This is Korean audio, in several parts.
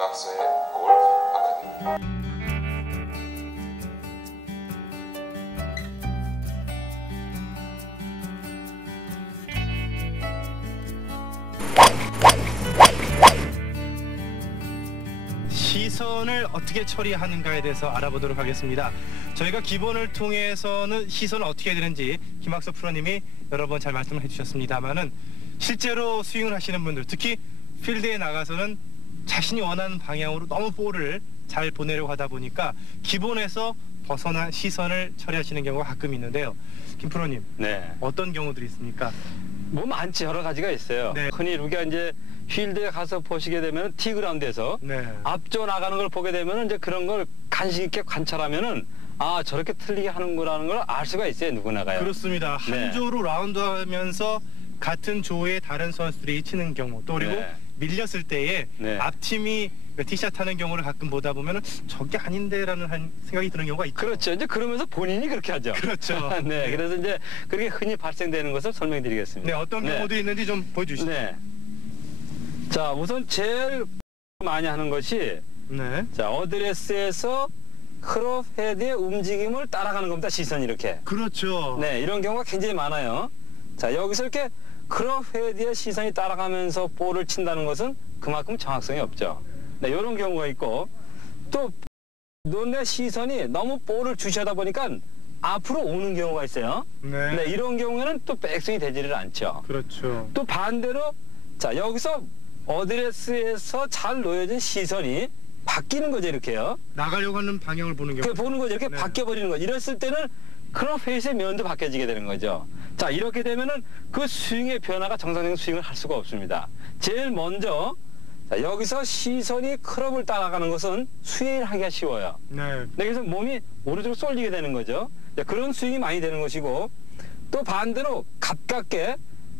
김학서의 골프 아카데미. 시선을 어떻게 처리하는가에 대해서 알아보도록 하겠습니다. 저희가 기본을 통해서는 시선을 어떻게 해야 되는지 김학서 프로님이 여러 번 잘 말씀을 해주셨습니다만은 실제로 스윙을 하시는 분들, 특히 필드에 나가서는 자신이 원하는 방향으로 너무 볼을 잘 보내려고 하다 보니까 기본에서 벗어난 시선을 처리하시는 경우가 가끔 있는데요. 김 프로님, 네. 어떤 경우들이 있습니까? 뭐 많지, 여러 가지가 있어요. 네. 흔히 우리가 이제 필드에 가서 보시게 되면 티그라운드에서 네. 앞쪽 나가는 걸 보게 되면 이제 그런 걸 간식 있게 관찰하면은 아, 저렇게 틀리게 하는구나라는 걸 알 수가 있어요, 누구나가요. 그렇습니다. 네. 한 조로 라운드 하면서 같은 조의 다른 선수들이 치는 경우, 또 그리고 네. 밀렸을 때에 네. 앞팀이 티샷 하는 경우를 가끔 보다 보면은 저게 아닌데라는 생각이 드는 경우가 있죠. 그렇죠. 이제 그러면서 본인이 그렇게 하죠. 그렇죠. 네, 그래서 이제 그렇게 흔히 발생되는 것을 설명드리겠습니다. 네, 어떤 경우들이 있는지 좀 보여주시죠. 네. 자, 우선 제일 많이 하는 것이 네. 자, 어드레스에서 클럽 헤드의 움직임을 따라가는 겁니다. 시선이 이렇게. 그렇죠. 네, 이런 경우가 굉장히 많아요. 자, 여기서 이렇게 클럽 헤드의 시선이 따라가면서 볼을 친다는 것은 그만큼 정확성이 없죠. 네, 이런 경우가 있고, 또 눈의 시선이 너무 볼을 주시하다 보니까 앞으로 오는 경우가 있어요. 네. 네, 이런 경우에는 또 백스윙이 되지를 않죠. 그렇죠. 또 반대로 자, 여기서 어드레스에서 잘 놓여진 시선이 바뀌는 거죠, 이렇게요. 나가려고 하는 방향을 보는 경우. 보는 거죠. 이렇게 네. 바뀌어버리는 거죠. 이랬을 때는 클럽 페이스의 면도 바뀌어지게 되는 거죠. 자, 이렇게 되면은 그 스윙의 변화가 정상적인 스윙을 할 수가 없습니다. 제일 먼저 자, 여기서 시선이 클럽을 따라가는 것은 스윙을 하기가 쉬워요. 네. 그래서 몸이 오른쪽으로 쏠리게 되는 거죠. 자, 그런 스윙이 많이 되는 것이고, 또 반대로 가깝게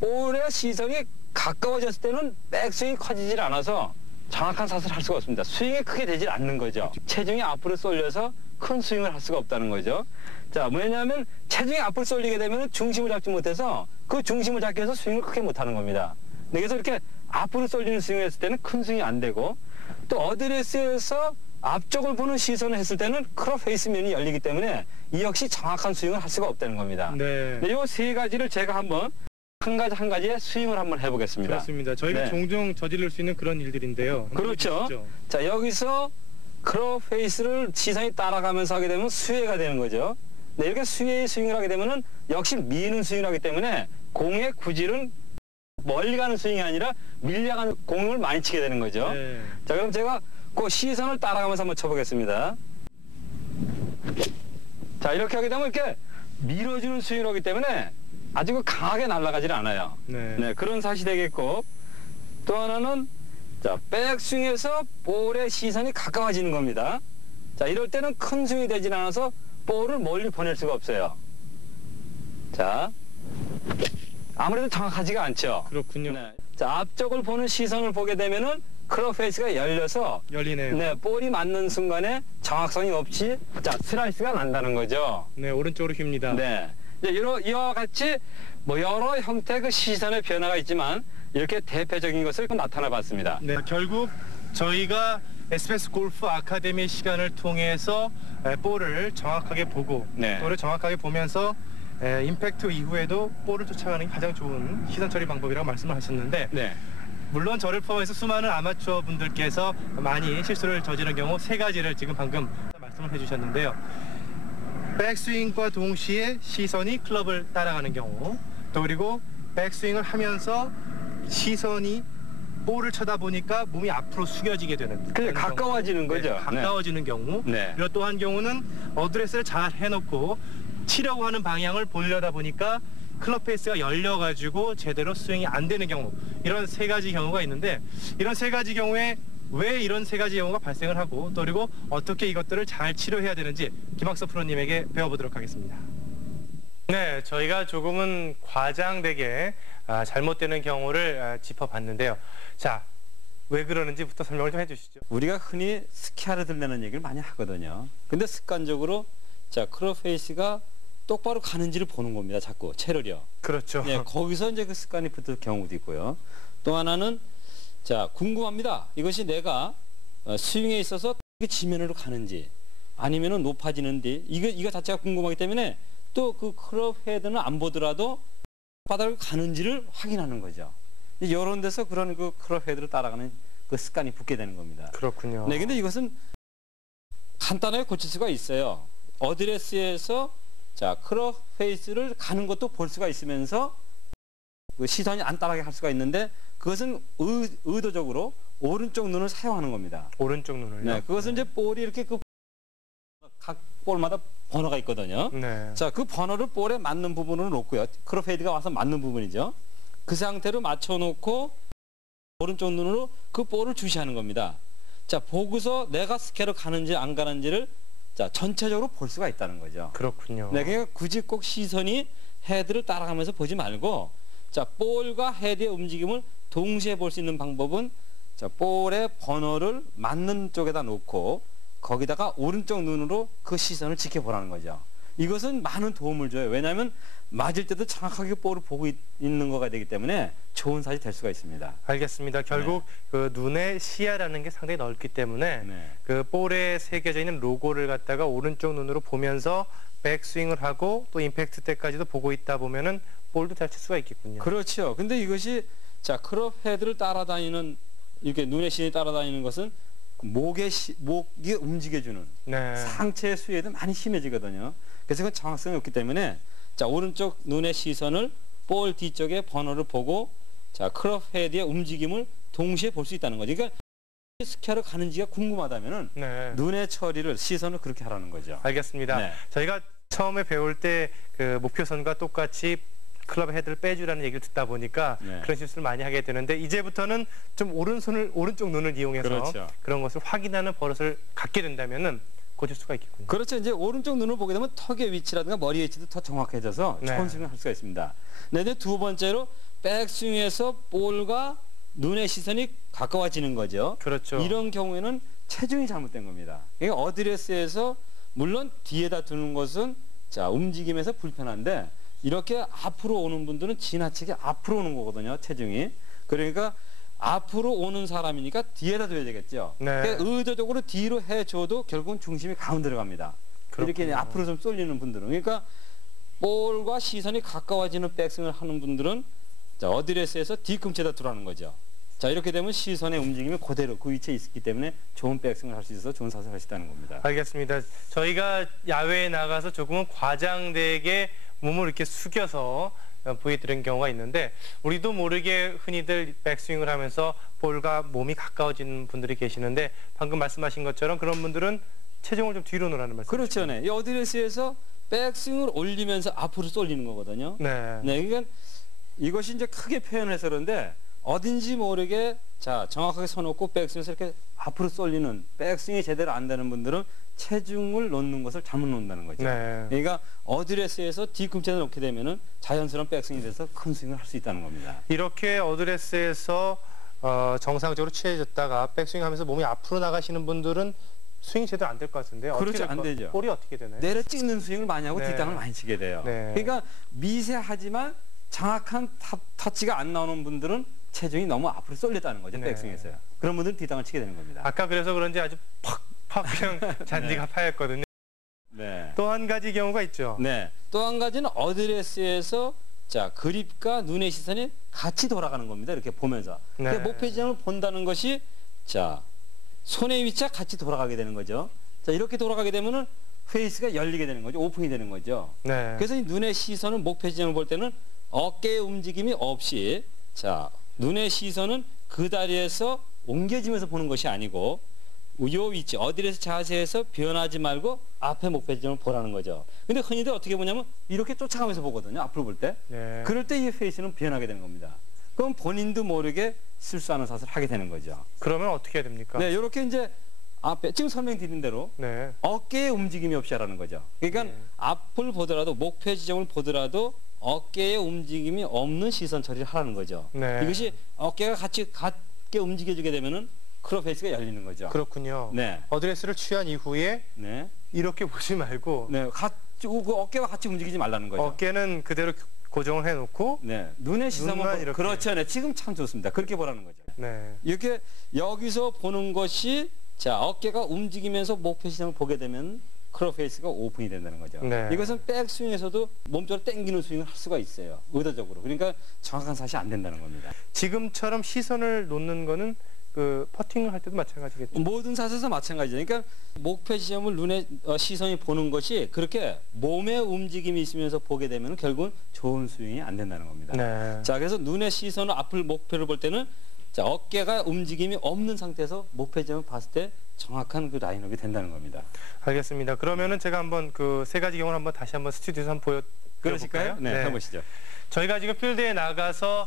볼의 시선이 가까워졌을 때는 백스윙이 커지질 않아서 정확한 샷을 할 수가 없습니다. 스윙이 크게 되질 않는 거죠. 체중이 앞으로 쏠려서 큰 스윙을 할 수가 없다는 거죠. 자, 왜냐하면 체중이 앞으로 쏠리게 되면 중심을 잡지 못해서 그 중심을 잡기 위해서 스윙을 크게 못하는 겁니다. 그래서 이렇게 앞으로 쏠리는 스윙을 했을 때는 큰 스윙이 안 되고, 또 어드레스에서 앞쪽을 보는 시선을 했을 때는 클럽 페이스 면이 열리기 때문에 이 역시 정확한 스윙을 할 수가 없다는 겁니다. 네. 이 세 가지를 제가 한번 한 가지의 스윙을 한번 해보겠습니다. 그렇습니다. 저희가 네. 종종 저지를 수 있는 그런 일들인데요. 그렇죠. 자, 여기서 클럽 페이스를 시선이 따라가면서 하게 되면 수혜가 되는 거죠. 네, 이렇게 수혜의 스윙을 하게 되면은 역시 미는 스윙을 하기 때문에 공의 구질은 멀리 가는 스윙이 아니라 밀려가는 공을 많이 치게 되는 거죠. 네. 자, 그럼 제가 그 시선을 따라가면서 한번 쳐보겠습니다. 자, 이렇게 하게 되면 이렇게 밀어주는 스윙을 하기 때문에 아주 강하게 날아가지는 않아요. 네. 네, 그런 샷이 되겠고, 또 하나는 자, 백스윙에서 볼의 시선이 가까워지는 겁니다. 자, 이럴 때는 큰 스윙이 되지 않아서 볼을 멀리 보낼 수가 없어요. 자, 아무래도 정확하지가 않죠. 그렇군요. 네. 자, 앞쪽을 보는 시선을 보게 되면은 클럽 페이스가 열려서 열리네요. 네, 볼이 맞는 순간에 정확성이 없이 자, 슬라이스가 난다는 거죠. 네, 오른쪽으로 휩니다. 네. 이와 같이 뭐 여러 형태의 그 시선의 변화가 있지만 이렇게 대표적인 것을 나타나 봤습니다. 네, 결국 저희가 SBS 골프 아카데미 시간을 통해서 볼을 정확하게 보고 네. 볼을 정확하게 보면서 임팩트 이후에도 볼을 쫓아가는 게 가장 좋은 시선 처리 방법이라고 말씀을 하셨는데 네. 물론 저를 포함해서 수많은 아마추어 분들께서 많이 실수를 저지른 경우 세 가지를 지금 방금 말씀을 해주셨는데요. 백스윙과 동시에 시선이 클럽을 따라가는 경우, 또 그리고 백스윙을 하면서 시선이 볼을 쳐다보니까 몸이 앞으로 숙여지게 되는 그냥 가까워지는 경우. 거죠. 네, 가까워지는 경우. 네. 그리고 또 한 경우는 어드레스를 잘 해놓고 치려고 하는 방향을 보려다 보니까 클럽 페이스가 열려가지고 제대로 스윙이 안 되는 경우, 이런 세 가지 경우가 있는데, 이런 세 가지 경우에 왜 이런 세 가지 경우가 발생을 하고, 또 그리고 어떻게 이것들을 잘 치료해야 되는지 김학서 프로님에게 배워보도록 하겠습니다. 네, 저희가 조금은 과장되게 잘못되는 경우를 짚어봤는데요. 자, 왜 그러는지부터 설명을 좀 해주시죠. 우리가 흔히 스키하러 들려는 얘기를 많이 하거든요. 근데 습관적으로 자, 클럽 페이스가 똑바로 가는지를 보는 겁니다. 자꾸 채를요. 그렇죠. 네, 거기서 이제 그 습관이 붙을 경우도 있고요. 또 하나는 자, 궁금합니다. 이것이 내가 스윙에 있어서 지면으로 가는지 아니면은 높아지는지 이거 자체가 궁금하기 때문에 또 그 클럽 헤드는 안 보더라도 바닥을 가는지를 확인하는 거죠. 이런 데서 그런 그 클럽 헤드를 따라가는 그 습관이 붙게 되는 겁니다. 그렇군요. 네, 근데 이것은 간단하게 고칠 수가 있어요. 어드레스에서 자 클럽 페이스를 가는 것도 볼 수가 있으면서 그 시선이 안 따라가게 할 수가 있는데 그것은 의도적으로 오른쪽 눈을 사용하는 겁니다. 오른쪽 눈을요? 네, 그것은 이제 볼이 이렇게 각 볼마다 번호가 있거든요. 네. 자, 그 번호를 볼에 맞는 부분으로 놓고요. 클럽 헤드가 와서 맞는 부분이죠. 그 상태로 맞춰놓고 오른쪽 눈으로 그 볼을 주시하는 겁니다. 자, 보고서 내가 스퀘어로 가는지 안 가는지를 자 전체적으로 볼 수가 있다는 거죠. 그렇군요. 네, 그러니까 굳이 꼭 시선이 헤드를 따라가면서 보지 말고 자 볼과 헤드의 움직임을 동시에 볼 수 있는 방법은 자 볼의 번호를 맞는 쪽에다 놓고 거기다가 오른쪽 눈으로 그 시선을 지켜보라는 거죠. 이것은 많은 도움을 줘요. 왜냐하면 맞을 때도 정확하게 볼을 보고 있는 거가 되기 때문에 좋은 샷이 될 수가 있습니다. 알겠습니다. 결국 그 눈의 시야라는 게 상당히 넓기 때문에 네. 그 볼에 새겨져 있는 로고를 갖다가 오른쪽 눈으로 보면서 백스윙을 하고 또 임팩트 때까지도 보고 있다 보면은 볼도 잘 칠 수가 있겠군요. 그렇죠. 근데 이것이 자 클럽 헤드를 따라다니는 이렇게 눈의 시선이 따라다니는 것은 목이 움직여주는 네. 상체의 수에도 많이 심해지거든요. 그래서 그건 정확성이 없기 때문에 자 오른쪽 눈의 시선을 볼 뒤쪽의 번호를 보고 자 클럽 헤드의 움직임을 동시에 볼 수 있다는 거죠. 그러니까 스퀘어로 가는지가 궁금하다면은 네. 눈의 처리를 시선을 그렇게 하라는 거죠. 알겠습니다. 네. 저희가 처음에 배울 때 그 목표선과 똑같이 클럽 헤드를 빼주라는 얘기를 듣다 보니까 네. 그런 실수를 많이 하게 되는데 이제부터는 좀 오른쪽 눈을 이용해서 그렇죠. 그런 것을 확인하는 버릇을 갖게 된다면은 고칠 수가 있겠군요. 그렇죠. 이제 오른쪽 눈을 보게 되면 턱의 위치라든가 머리 위치도 더 정확해져서 네. 좋은 스윙을 할 수가 있습니다. 네, 근데 두 번째로 백스윙에서 볼과 눈의 시선이 가까워지는 거죠. 그렇죠. 이런 경우에는 체중이 잘못된 겁니다. 그러니까 어드레스에서 물론 뒤에다 두는 것은 자 움직임에서 불편한데 이렇게 앞으로 오는 분들은 지나치게 앞으로 오는 거거든요. 체중이. 그러니까 앞으로 오는 사람이니까 뒤에다 둬야 되겠죠. 네. 그러니까 의도적으로 뒤로 해줘도 결국은 중심이 가운데로 갑니다. 이렇게 그렇군요. 앞으로 좀 쏠리는 분들은. 그러니까 볼과 시선이 가까워지는 백스윙을 하는 분들은 자, 어드레스에서 뒤꿈치에다 두라는 거죠. 자, 이렇게 되면 시선의 움직임이 그대로 그 위치에 있기 때문에 좋은 백스윙을 할 수 있어서 좋은 샷을 할 수 있다는 겁니다. 알겠습니다. 저희가 야외에 나가서 조금은 과장되게 몸을 이렇게 숙여서 보여드린 경우가 있는데 우리도 모르게 흔히들 백스윙을 하면서 볼과 몸이 가까워지는 분들이 계시는데 방금 말씀하신 것처럼 그런 분들은 체중을 좀 뒤로 놓으라는 말씀. 그렇죠. 네. 이 어드레스에서 백스윙을 올리면서 앞으로 쏠리는 거거든요. 네. 네. 그러니까 이것이 이제 크게 표현해서 그런데 어딘지 모르게 자 정확하게 서놓고 백스윙에서 이렇게 앞으로 쏠리는 백스윙이 제대로 안 되는 분들은 체중을 놓는 것을 잘못 놓는다는 거죠. 네. 그러니까 어드레스에서 뒤꿈치에 놓게 되면은 자연스러운 백스윙이 돼서 큰 스윙을 할 수 있다는 겁니다. 이렇게 어드레스에서 정상적으로 취해졌다가 백스윙하면서 몸이 앞으로 나가시는 분들은 스윙이 제대로 안 될 것 같은데요. 그렇죠. 안 되죠. 볼이 어떻게 되나요? 내려 찍는 스윙을 많이 하고 네. 뒷땅을 많이 치게 돼요. 네. 그러니까 미세하지만 정확한 터치가 안 나오는 분들은 체중이 너무 앞으로 쏠렸다는 거죠. 네. 백스윙에서요. 그런 분들은 뒷땅을 치게 되는 겁니다. 아까 그래서 그런지 아주 팍팍 그냥 잔디가 파였거든요. 네. 또 한 가지 경우가 있죠. 네. 또 한 가지는 어드레스에서 자 그립과 눈의 시선이 같이 돌아가는 겁니다. 이렇게 보면서 네. 그러니까 목표 지점을 본다는 것이 자 손의 위치가 같이 돌아가게 되는 거죠. 자 이렇게 돌아가게 되면은 페이스가 열리게 되는 거죠. 오픈이 되는 거죠. 네. 그래서 이 눈의 시선은 목표 지점을 볼 때는 어깨의 움직임이 없이 자 눈의 시선은 그 다리에서 옮겨지면서 보는 것이 아니고 요 위치 어디에서 자세에서 변하지 말고 앞에 목표 지점을 보라는 거죠. 근데 흔히들 어떻게 보냐면 이렇게 쫓아가면서 보거든요. 앞으로 볼 때. 네. 그럴 때 이 페이스는 변하게 되는 겁니다. 그럼 본인도 모르게 실수하는 샷을 하게 되는 거죠. 그러면 어떻게 해야 됩니까? 네, 이렇게 이제 앞에 지금 설명드린 대로 네. 어깨의 움직임이 없이 하라는 거죠. 그러니까 네. 앞을 보더라도 목표 지점을 보더라도 어깨의 움직임이 없는 시선 처리를 하라는 거죠. 네. 이것이 어깨가 같이 같게 움직여주게 되면은 클럽 페이스가 열리는 거죠. 그렇군요. 네, 어드레스를 취한 이후에 네, 이렇게 보지 말고 네, 그 어깨와 같이 움직이지 말라는 거죠. 어깨는 그대로 고정을 해놓고 네, 눈의 시선만 눈만 이렇게. 그렇죠. 네, 지금 참 좋습니다. 그렇게 보라는 거죠. 네. 이렇게 여기서 보는 것이 자, 어깨가 움직이면서 목표 시점을 보게 되면 크로페이스가 오픈이 된다는 거죠. 네. 이것은 백스윙에서도 몸쪽으로 당기는 스윙을 할 수가 있어요. 의도적으로. 그러니까 정확한 샷이 안 된다는 겁니다. 지금처럼 시선을 놓는 거는 그 퍼팅을 할 때도 마찬가지겠죠. 모든 샷에서 마찬가지죠. 그러니까 목표 지점을 눈에 시선이 보는 것이 그렇게 몸의 움직임이 있으면서 보게 되면 결국은 좋은 스윙이 안 된다는 겁니다. 네. 자, 그래서 눈의 시선을 앞을 목표를 볼 때는 자, 어깨가 움직임이 없는 상태에서 목표 지점을 봤을 때 정확한 그 라인업이 된다는 겁니다. 알겠습니다. 그러면은 제가 한번 그 세 가지 경우를 한번 다시 한번 스튜디오에서 한번 그러실까요? 보여볼까요? 네, 해보시죠. 저희가 지금 필드에 나가서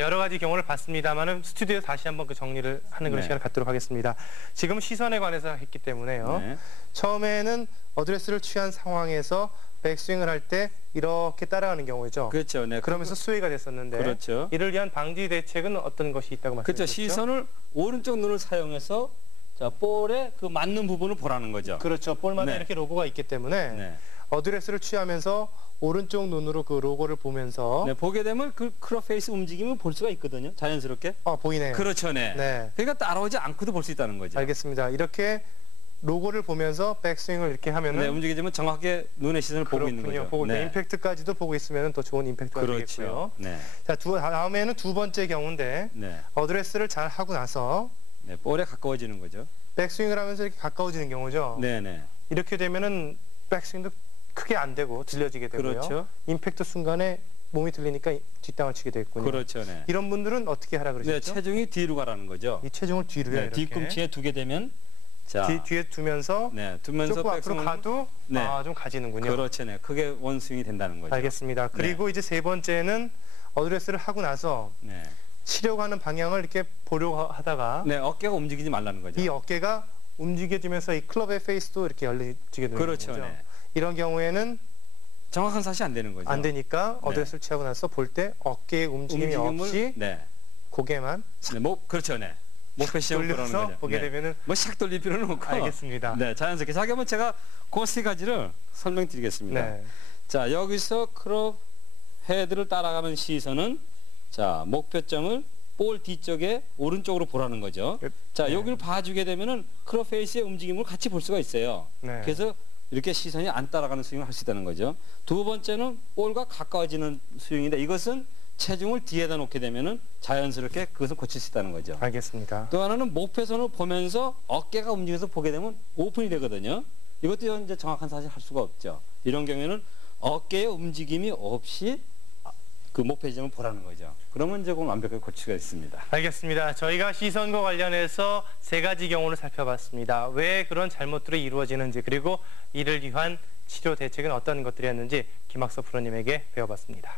여러 가지 경우를 봤습니다만은 스튜디오에서 다시 한번 그 정리를 하는 그런 네. 시간을 갖도록 하겠습니다. 지금 시선에 관해서 했기 때문에요. 네. 처음에는 어드레스를 취한 상황에서 백스윙을 할 때 이렇게 따라가는 경우죠. 그렇죠. 네. 그러면서 스웨이가 됐었는데 그렇죠. 이를 위한 방지 대책은 어떤 것이 있다고 그렇죠. 말씀하셨죠? 시선을 오른쪽 눈을 사용해서 자, 볼에 그 맞는 부분을 보라는 거죠. 그렇죠. 볼마다 네. 이렇게 로고가 있기 때문에 네. 어드레스를 취하면서 오른쪽 눈으로 그 로고를 보면서 네, 보게 되면 그 크로페이스 움직임을 볼 수가 있거든요. 자연스럽게. 보이네요. 그렇죠. 네. 네. 그러니까 따라오지 않고도 볼 수 있다는 거죠. 알겠습니다. 이렇게 로고를 보면서 백스윙을 이렇게 하면은 네, 움직이지만 정확하게 눈의 시선을 보고 있는 거죠. 보고 네. 임팩트까지도 보고 있으면 더 좋은 임팩트가 되겠고요. 그렇죠. 네. 자, 다음에는 두 번째 경우인데 네. 어드레스를 잘 하고 나서 네, 볼에 가까워지는 거죠. 백스윙을 하면서 이렇게 가까워지는 경우죠. 네, 네. 이렇게 되면은 백스윙도 크게 안 되고 들려지게 되고요. 그렇죠. 임팩트 순간에 몸이 들리니까 뒷땅을 치게 되겠군요. 그렇죠. 네. 이런 분들은 어떻게 하라 네, 그러셨죠? 체중이 뒤로 가라는 거죠. 이 체중을 뒤로요. 네, 이렇게. 뒤꿈치에 두게 되면 자, 뒤에 두면서 네, 두면서 조금 앞으로 백스윙을- 가도 네. 좀 가지는군요. 그렇죠. 네. 크게 원스윙이 된다는 거죠. 알겠습니다. 그리고 이제 세 번째는 어드레스를 하고 나서 네. 치려고 하는 방향을 이렇게 보려고 하다가 네, 어깨가 움직이지 말라는 거죠. 이 어깨가 움직여지면서 이 클럽의 페이스도 이렇게 열리게 되는 그렇죠. 거죠. 네. 이런 경우에는 정확한 샷이 안 되는 거죠. 안 되니까 네. 어드레스를 취하고 나서 볼 때 어깨의 움직임이 없이 네. 고개만 네, 그렇죠. 네. 목표 시험을 보라는 돌려서 거죠. 보게 네. 되면은 뭐 샥 돌릴 필요는 없고. 알겠습니다. 네, 자연스럽게. 자, 그러면 제가 그 세 가지를 설명드리겠습니다. 네. 자, 여기서 크롭 헤드를 따라가는 시선은 자, 목표점을 볼 뒤쪽에 오른쪽으로 보라는 거죠. 자, 네. 여기를 봐주게 되면은 크롭 페이스의 움직임을 같이 볼 수가 있어요. 네. 그래서 이렇게 시선이 안 따라가는 스윙을 할 수 있다는 거죠. 두 번째는 볼과 가까워지는 스윙인데 이것은 체중을 뒤에다 놓게 되면은 자연스럽게 그것을 고칠 수 있다는 거죠. 알겠습니다. 또 하나는 목표선을 보면서 어깨가 움직여서 보게 되면 오픈이 되거든요. 이것도 이제 정확한 사실 할 수가 없죠. 이런 경우에는 어깨의 움직임이 없이 그 목표 지점을 보라는 거죠. 그러면 이제 그건 완벽하게 고칠 수가 있습니다. 알겠습니다. 저희가 시선과 관련해서 세 가지 경우를 살펴봤습니다. 왜 그런 잘못들이 이루어지는지 그리고 이를 위한 치료 대책은 어떤 것들이었는지 김학서 프로님에게 배워봤습니다.